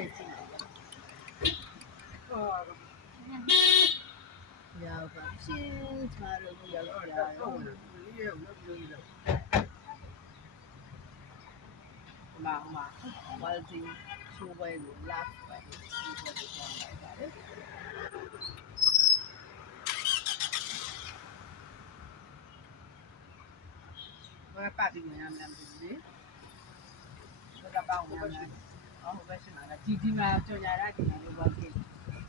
စစ်ကြည့်ရောက်ပါရှင်းချာလို့ရောက်တော့ရအောင်မှာဝါဒီချိုးပွဲကိုလာပါတယ်ချိုးပွဲကိုကြောင်းလိုက်ပါတယ်ဘာပတ်ပြီးဝင်ရမလဲမသိဘူးလေဘာပောင်းဝင်ရမလဲအော်ဟိုဘက်ရှိမှာလားဒီမှာကြော်ညာရဒီမှာလို့ပါပြီ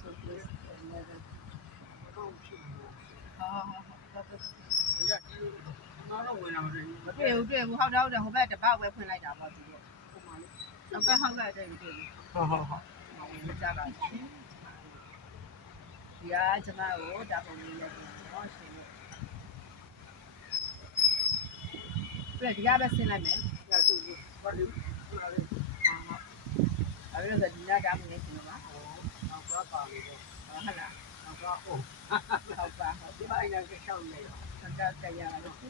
ဆိုပြီးရတော့ဝင်လာတယ်မတွေ့ဘူးတွေ့ဘူးဟုတ်တယ်ဟိုဘက်တပောက်ပဲဖွင့်လိုက်တာပေါ့သူတို့ဟိုမှာလေဟုတ်ကဲ့ဟုတ်ကဲ့တဲ့တွေ့ဘူးဟုတ်ဝင်ကြပါရှင်ဒီကကျမကိုဒါပုံလေးနဲ့ပြန်တော့ရှင်လို့ပြည့်ဒီကပဲဆင်းလိုက်မယ်ပြည့်သူဘာလို့လာလဲအဲ့ဒါဒီညဒါမှမဟုတ်ရှင်ပါဟုတ်တော့ပါလို့ဟုတ်လားဟုတ်တော့ဟုတ်ပါဒီပိုင်းကရှောင်းနေတော့စကားတရားလို့ဒီ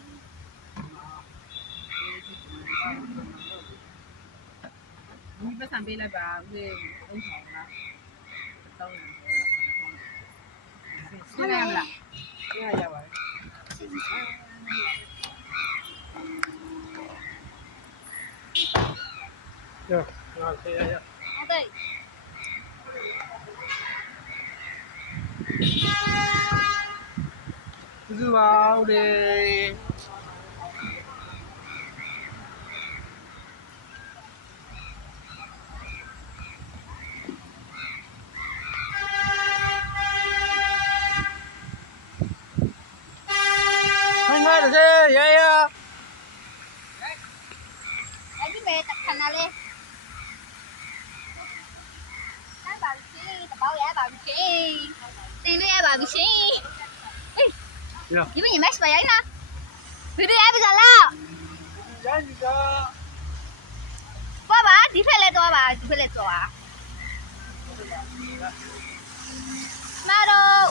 ပတ်စံပေးလိုက်ပါဦးလေးဥဆောင်လားတောင်းတယ်ဆင်းရမလားဆင်းရပါတယ်ရဆင်းရဟုတ်တယ်သူပါဦးလေရရအဲ့ဒီမဲ့တခဏလေးအဲ့ပါရှင်တပေါက်ရပါရှင်တင်လို့ရပါရှင်အေးဒီမင်းမက်စ်ပါရိုင်းလားဗီဒီယိုရပြီလားရပြီကဘာဒီဖက်လက်တော့ပါဒီဖက်လက်တော့ပါမာတော့